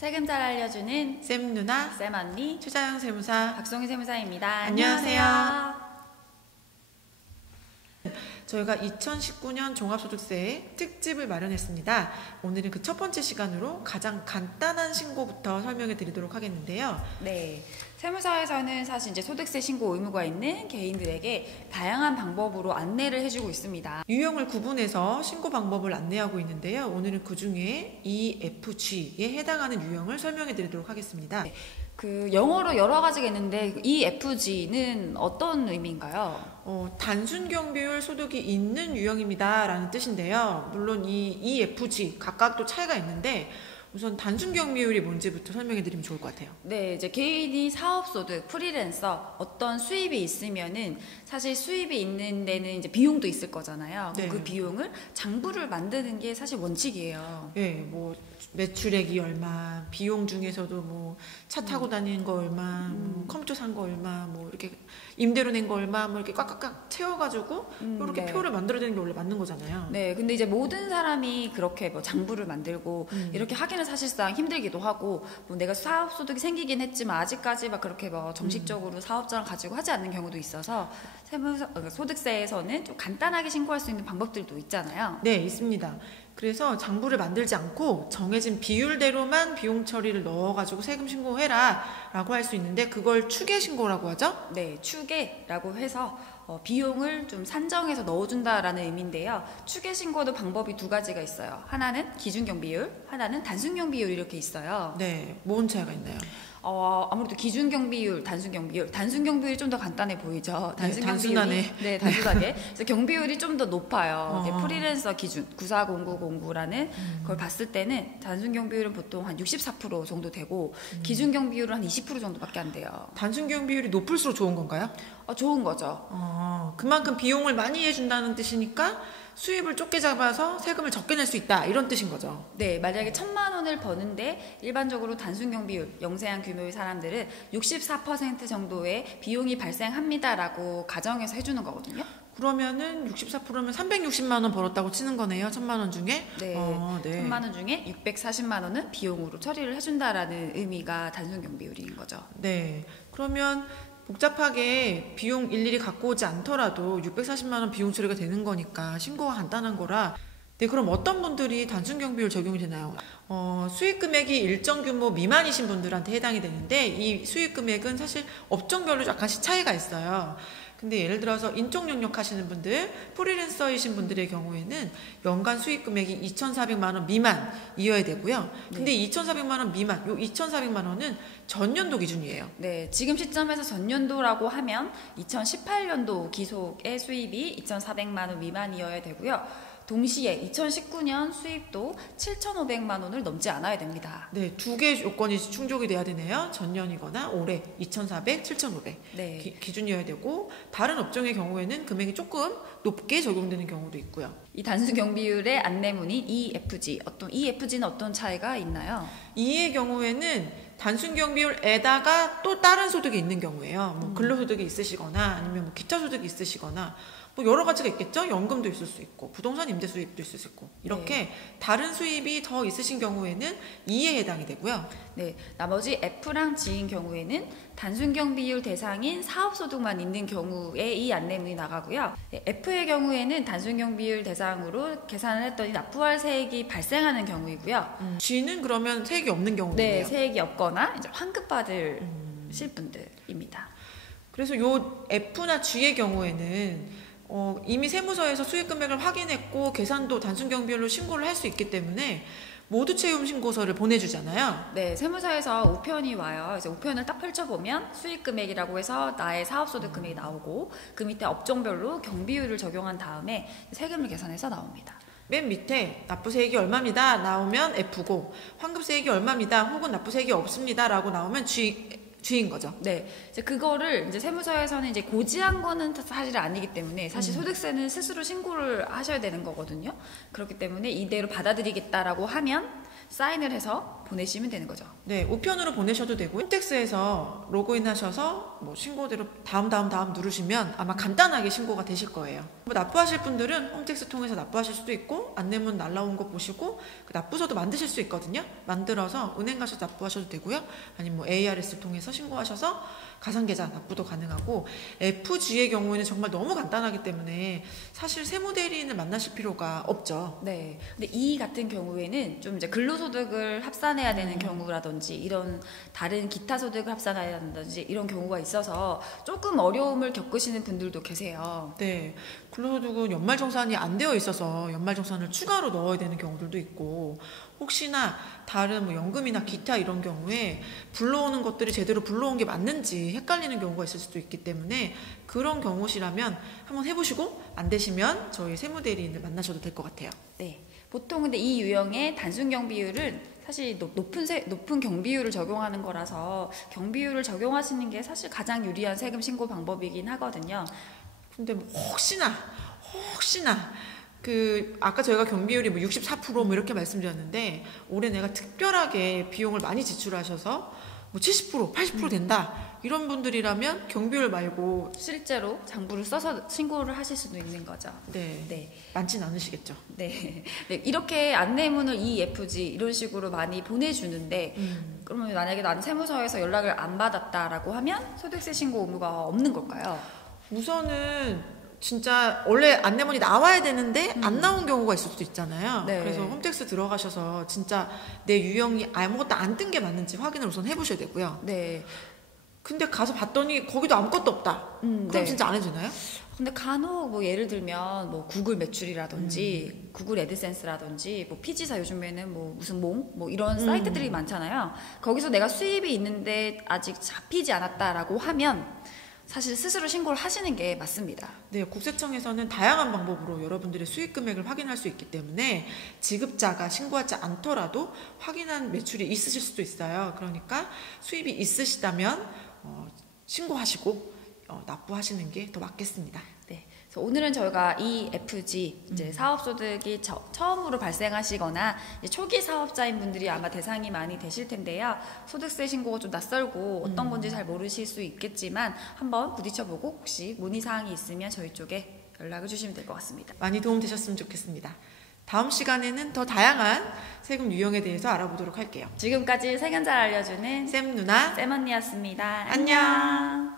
세금 잘 알려주는 쌤 누나, 쌤 언니, 최자영 세무사, 박송희 세무사입니다. 안녕하세요. 저희가 2019년 종합소득세 특집을 마련했습니다. 오늘은 그 첫 번째 시간으로 가장 간단한 신고부터 설명해 드리도록 하겠는데요. 네, 세무사에서는 사실 이제 소득세 신고 의무가 있는 개인들에게 다양한 방법으로 안내를 해주고 있습니다. 유형을 구분해서 신고 방법을 안내하고 있는데요. 오늘은 그 중에 EFG에 해당하는 유형을 설명해 드리도록 하겠습니다. 네, 그 영어로 여러 가지가 있는데 EFG는 어떤 의미인가요? 단순 경비율 소득이 있는 유형입니다 라는 뜻인데요. 물론 이 EFG 각각 또 차이가 있는데 우선 단순 경비율이 뭔지부터 설명해 드리면 좋을 것 같아요. 네, 이제 개인이 사업소득, 프리랜서 어떤 수입이 있으면은 사실 수입이 있는 데는 이제 비용도 있을 거잖아요. 네. 그 비용을 장부를 만드는 게 사실 원칙이에요. 네, 뭐 매출액이 얼마, 비용 중에서도 뭐 차 타고 다니는 거 얼마, 뭐 컴퓨터 산 거 얼마, 뭐 이렇게 임대료 낸 거 얼마, 뭐 이렇게 꽉꽉꽉 채워가지고 이렇게 네. 표를 만들어내는 게 원래 맞는 거잖아요. 네, 근데 이제 모든 사람이 그렇게 뭐 장부를 만들고 이렇게 하기는 사실상 힘들기도 하고, 뭐 내가 사업 소득이 생기긴 했지만 아직까지 막 그렇게 뭐 정식적으로 사업자를 가지고 하지 않는 경우도 있어서 소득세에서는 좀 간단하게 신고할 수 있는 방법들도 있잖아요. 네, 있습니다. 그래서 장부를 만들지 않고 정해진 비율대로만 비용 처리를 넣어가지고 세금 신고해라 라고 할 수 있는데 그걸 추계 신고라고 하죠? 네, 추계라고 해서 비용을 좀 산정해서 넣어준다라는 의미인데요. 추계 신고도 방법이 두 가지가 있어요. 하나는 기준경비율, 하나는 단순경비율 이렇게 있어요. 네, 뭔 차이가 있나요? 아무래도 기준경비율, 단순경비율이 좀 더 간단해 보이죠. 단순하네. 네, 단순하게. 그래서 경비율이 좀 더 높아요. 프리랜서 기준 940909라는 걸 봤을 때는 단순경비율은 보통 한 64% 정도 되고 기준경비율은 한 20% 정도밖에 안 돼요. 단순 경비율이 높을수록 좋은 건가요? 좋은 거죠. 그만큼 비용을 많이 해준다는 뜻이니까 수입을 좁게 잡아서 세금을 적게 낼 수 있다 이런 뜻인 거죠. 네, 만약에 1,000만 원을 버는데 일반적으로 단순 경비율, 영세한 규모의 사람들은 64% 정도의 비용이 발생합니다라고 가정해서 해주는 거거든요. 그러면은 64%면 360만 원 벌었다고 치는 거네요. 1,000만 원 중에. 네, 네. 1,000만 원 중에 640만 원은 비용으로 처리를 해준다라는 의미가 단순 경비율인 거죠. 네. 그러면 복잡하게 비용 일일이 갖고 오지 않더라도 640만 원 비용 처리가 되는 거니까 신고가 간단한 거라. 네, 그럼 어떤 분들이 단순 경비율 적용이 되나요? 수익 금액이 일정 규모 미만이신 분들한테 해당이 되는데 이 수익 금액은 사실 업종별로 약간씩 차이가 있어요. 근데 예를 들어서 인적 영역 하시는 분들, 프리랜서이신 분들의 경우에는 연간 수익 금액이 2,400만 원 미만이어야 되고요. 근데 2,400만 원 미만, 요 2,400만 원은 전년도 기준이에요. 네, 지금 시점에서 전년도라고 하면 2018년도 기속의 수입이 2,400만 원 미만이어야 되고요. 동시에 2019년 수입도 7,500만 원을 넘지 않아야 됩니다. 네, 두 개 요건이 충족이 돼야 되네요. 전년이거나 올해 2,400, 7,500 네. 기준이어야 되고 다른 업종의 경우에는 금액이 조금 높게 적용되는 경우도 있고요. 이 단순 경비율의 안내문인 EFG는 어떤 차이가 있나요? 이의 경우에는 단순 경비율에다가 또 다른 소득이 있는 경우에요. 뭐 근로소득이 있으시거나 아니면 뭐 기타 소득이 있으시거나 뭐 여러 가지가 있겠죠. 연금도 있을 수 있고 부동산 임대 수입도 있을 수 있고 이렇게 다른 수입이 더 있으신 경우에는 2에 해당이 되고요. 네, 나머지 F랑 G인 경우에는 단순 경비율 대상인 사업소득만 있는 경우에 이 안내문이 나가고요. 네, F의 경우에는 단순 경비율 대상으로 계산을 했더니 납부할 세액이 발생하는 경우이고요. G는 그러면 세액이 없는 경우네요. 네, 세액이 없거나 이제 환급 받으실 분들입니다. 그래서 요 F나 G의 경우에는 이미 세무서에서 수익 금액을 확인했고 계산도 단순 경비율로 신고를 할 수 있기 때문에 모두 채움 신고서를 보내주잖아요. 네, 세무서에서 우편이 와요. 그래서 우편을 딱 펼쳐보면 수익 금액이라고 해서 나의 사업소득 금액이 나오고 그 밑에 업종별로 경비율을 적용한 다음에 세금을 계산해서 나옵니다. 맨 밑에 납부세액이 얼마입니다 나오면 F고 환급세액이 얼마입니다 혹은 납부세액이 없습니다 라고 나오면 G인 거죠. 네, 이제 그거를 이제 세무서에서는 이제 고지한 거는 사실 아니기 때문에 사실 소득세는 스스로 신고를 하셔야 되는 거거든요. 그렇기 때문에 이대로 받아들이겠다라고 하면 사인을 해서 보내시면 되는 거죠. 네, 우편으로 보내셔도 되고 홈택스에서 로그인하셔서 뭐 신고대로 다음 누르시면 아마 간단하게 신고가 되실 거예요. 뭐 납부하실 분들은 홈택스 통해서 납부하실 수도 있고 안내문 날라온 거 보시고 그 납부서도 만드실 수 있거든요. 만들어서 은행 가셔서 납부하셔도 되고요. 아니면 뭐 ARS를 통해서 신고하셔서 가상계좌 납부도 가능하고 FG의 경우에는 정말 너무 간단하기 때문에 사실 세무대리인을 만나실 필요가 없죠. 네. 근데 이 같은 경우에는 좀 이제 근로소득을 합산해야 되는 경우라든지 이런 다른 기타 소득을 합산해야 한다든지 이런 경우가 있어서 조금 어려움을 겪으시는 분들도 계세요. 네. 근로소득은 연말정산이 안 되어 있어서 연말정산을 추가로 넣어야 되는 경우들도 있고 혹시나 다른 뭐 연금이나 기타 이런 경우에 불러오는 것들이 제대로 불러온 게 맞는지 헷갈리는 경우가 있을 수도 있기 때문에 그런 경우시라면 한번 해보시고 안 되시면 저희 세무대리인을 만나셔도 될 것 같아요. 네. 보통 근데 이 유형의 단순 경비율은 사실 높은 경비율을 적용하는 거라서 경비율을 적용하시는 게 사실 가장 유리한 세금 신고 방법이긴 하거든요. 근데 뭐 혹시나 그 아까 저희가 경비율이 뭐 64% 이렇게 말씀드렸는데 올해 내가 특별하게 비용을 많이 지출하셔서 뭐 70%, 80% 된다 이런 분들이라면 경비율 말고 실제로 장부를 써서 신고를 하실 수도 있는 거죠. 네, 네. 많진 않으시겠죠. 네. 네. 이렇게 안내문을 EFG 이런 식으로 많이 보내주는데 그러면 만약에 나는 세무서에서 연락을 안 받았다라고 하면 소득세 신고 의무가 없는 걸까요? 우선은 진짜 원래 안내문이 나와야 되는데 안 나온 경우가 있을 수도 있잖아요. 네. 그래서 홈택스 들어가셔서 진짜 내 유형이 아무것도 안 뜬 게 맞는지 확인을 우선 해보셔야 되고요. 네. 근데 가서 봤더니 거기도 아무것도 없다. 그럼 네. 진짜 안 해주나요? 근데 간혹 뭐 예를 들면 뭐 구글 매출이라든지 구글 애드센스라든지 뭐 피지사 요즘에는 뭐 무슨 뭐 이런 사이트들이 많잖아요. 거기서 내가 수입이 있는데 아직 잡히지 않았다라고 하면 사실 스스로 신고를 하시는 게 맞습니다. 네, 국세청에서는 다양한 방법으로 여러분들의 수익 금액을 확인할 수 있기 때문에 지급자가 신고하지 않더라도 확인한 매출이 있으실 수도 있어요. 그러니까 수입이 있으시다면 신고하시고 납부하시는 게 더 맞겠습니다. 네. 그래서 오늘은 저희가 EFG 이제 사업소득이 처음으로 발생하시거나 이제 초기 사업자인 분들이 아마 대상이 많이 되실 텐데요. 소득세 신고가 좀 낯설고 어떤 건지 잘 모르실 수 있겠지만 한번 부딪혀보고 혹시 문의사항이 있으면 저희 쪽에 연락을 주시면 될 것 같습니다. 많이 도움되셨으면 좋겠습니다. 다음 시간에는 더 다양한 세금 유형에 대해서 알아보도록 할게요. 지금까지 세금 잘 알려주는 쌤 누나 쌤 언니였습니다. 안녕.